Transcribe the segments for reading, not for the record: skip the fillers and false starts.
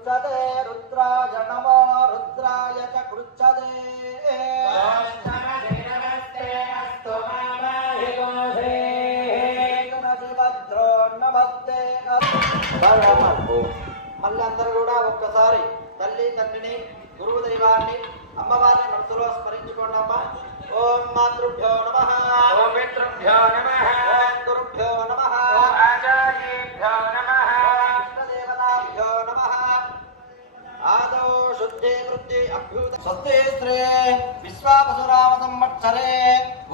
रुद्राय नमो रुद्राय च कृच्छते మళ్ళీ అందరూ కూడా ఒక్కసారి తల్లి తండ్రిని గురువు దైవాన్ని అమ్మవారిని మనసులో స్మరించుకోండి అమ్మ. ఓం మాతృభ్యో నమః, ఓం పితృభ్యో నమః, ఓం గురుభ్యో నమః, ఓం ఆచార్యేభ్యో నమః, ఇష్టదేవతాభ్యో నమః. ఆదౌ శుద్ధి వృద్ధి అభ్యుత స్వస్తి శ్రీ విశ్వావసురామ సంవత్సరే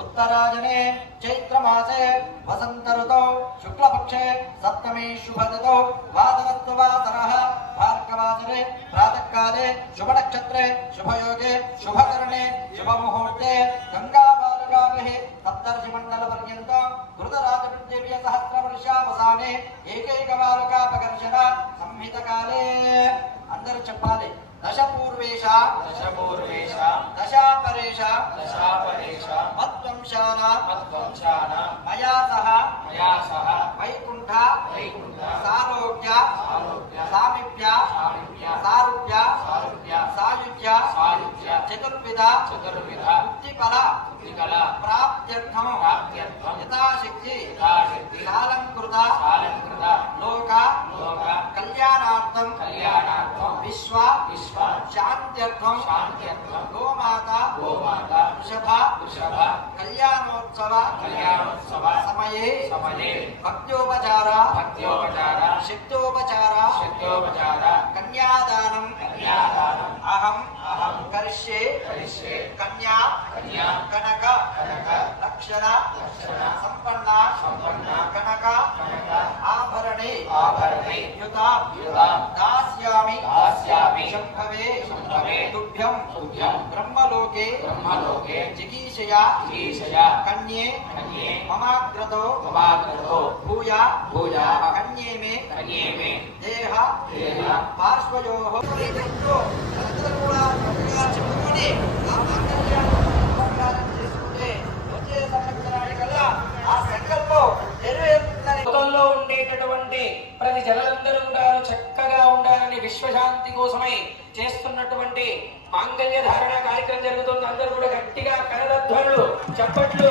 ఉత్తరాయణే చైత్రమాసే వసంత ఋతౌ శుక్లపక్షే సప్తమే శుభతిథౌ వాసరత్వవాసరః భార్గవాసరే ప్రాతఃకాలే శుభనక్షత్రే శుభయోగే శుభకరణే శుభముహూర్తే గంగాబాలగాభిః సప్తర్షిమండలపర్యంతం ఘృతరాజపృథివ్య సహస్రవర్షావసానే ఏకైకబాలకాపకర్షణ సంహితకాలే. అందరూ చెప్పాలి. దశపూర్వేష దశపూర్వేష దశాపరేష దశాపరేష మద్వంశాన మద్వంశాన మయా సహ వైకుంఠ వైకుంఠ సారోగ్య సారోగ్య సామిప్య సామిప్య సారుప్య సారుప్య సాయుజ్య సాయుజ్య చతుర్విధ చతుర్విధ ముక్తిఫల ముక్తిఫల ప్రాప్త్యర్థం ప్రాప్త్యర్థం యథాశక్తి యథాశక్తి కాలంకృత కాలంకృత లోక లోక కళ్యాణార్థం కళ్యాణార్థం విశ్వ విశ్వ శాంత్యర్థం శాంత్యర్థం గోమాత గోమాత వృషభ వృషభ కళ్యాణోత్సవ కళ్యాణోత్సవ సమయే సమయే భక్త్యోపచార భక్త్యోపచార శక్తోపచార శక్తోపచార కన్యాదానం కన్యాదానం అహం అహం కరిష్యే కరిష్యే కన్యా కన్యా కనక కనక లక్షణ లక్షణ సంపన్న సంపన్న కనక కనక ఆభరణే ఆభరణే యుత యుత దాస్యామి దాస్యామి శంభవే శంభవే తుభ్యం తుభ్యం బ్రహ్మలోకే బ్రహ్మలోకే జిగీషయా జిగీషయా కన్యే కన్యే మమాగ్రతో మమాగ్రతో భూయా భూయా కన్యే మే దేహ దేహ పార్శ్వయోః కూడా చెప్పుకొని ఆ మంగళ్యాన్ని చేసుకుంటే వచ్చే సంవత్సరానికల్లా ఆ సంకల్పం నెరవేరుతుందని ఉండేటటువంటి ప్రతి జనులందరూ గారు చక్కగా ఉండాలని విశ్వశాంతి కోసమై చేస్తున్నటువంటి మాంగళ్య ధారణ కార్యక్రమం జరుగుతుంది. అందరూ కూడా గట్టిగా కరధ్వనులు చప్పట్లు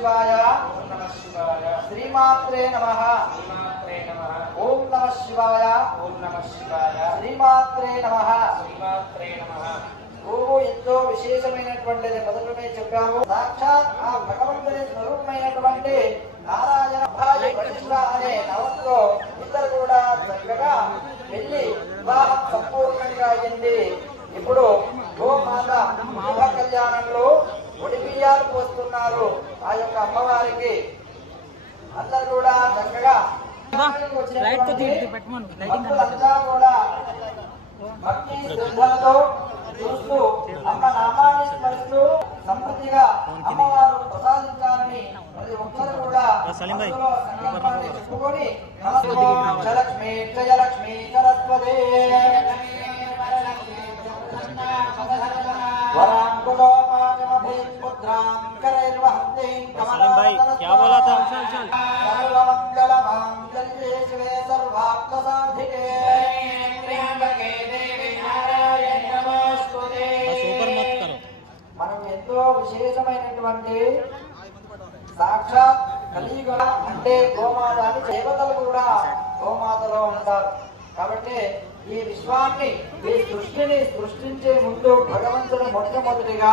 శివాయ. ఓం నమః శివాయ. శ్రీమాత్రే నమః. శ్రీమాత్రే నమః. ఓం నమః శివాయ. ఓం నమః శివాయ. శ్రీమాత్రే నమః. శ్రీమాత్రే నమః. గోవు ఎంతో విశేషమైనటువంటిది. మొదటనే చెప్పాము. సాక్షాత్ ఆ భగవంతుని స్వరూపమైనటువంటి నారాయణ భార్య వశిష్ఠ అనే నవంతో ఇద్దరు కూడా చక్కగా వెళ్ళి వివాహం సంపూర్ణంగా అయింది. ఇప్పుడు గోమాత శుభ కళ్యాణంలో ఒడిబియ్యాలు పోస్తున్నారు ఆ యొక్క అమ్మవారికి. అందరు కూడా చక్కగా భక్తులంతా కూడా భక్తి శ్రద్ధలతో చూస్తూ అమ్మ నామాన్ని స్మరిస్తూ సమృద్ధిగా అమ్మవారు ప్రసాదించాలని ప్రతి ఒక్కరు కూడా అందులో సంకల్పాన్ని చెప్పుకొని జలక్ష్మి జయలక్ష్మి సరస్వతి మనం ఎంతో విశేషమైనటువంటి సాక్షాత్ కలియుగ అంటే గోమాత అని దేవతలు కూడా గోమాతలో ఉంటారు. కాబట్టి ఈ విశ్వాన్ని ఈ సృష్టిని సృష్టించే ముందు భగవంతుడు మొట్టమొదటిగా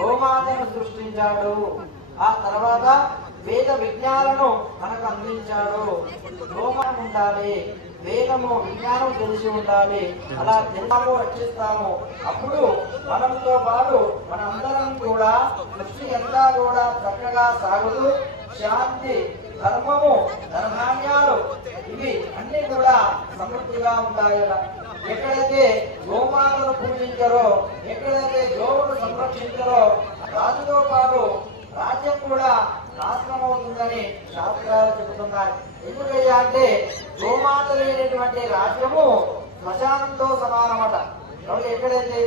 గోమాతను సృష్టించాడు. ఆ తర్వాత వేద విజ్ఞాలను మనకు అందించాడు. గోమాత ఉండాలి, వేదము విజ్ఞానం తెలిసి ఉండాలి. అలా తిన్నాము రక్షిస్తాము. అప్పుడు మనతో పాటు మనందరం కూడా సృష్టి అంతా కూడా చక్కగా సాగుతూ శాంతి, ధర్మము, ధర్మాన్యాలు ఇవి అన్ని కూడా సమృద్ధిగా ఉంటాయట. ఎక్కడైతే గోమాతను పూజించారో, ఎక్కడైతే గోవును సంరక్షించారో రాజుతో పాటు రాజ్యం కూడా నాశనం అవుతుందని శాస్త్రాలు చెబుతున్నాయి. ఎందుకయ్యా అంటే గోమాత లేనటువంటి రాజ్యము శ్మశానంతో సమానమట. కాబట్టి ఎక్కడైతే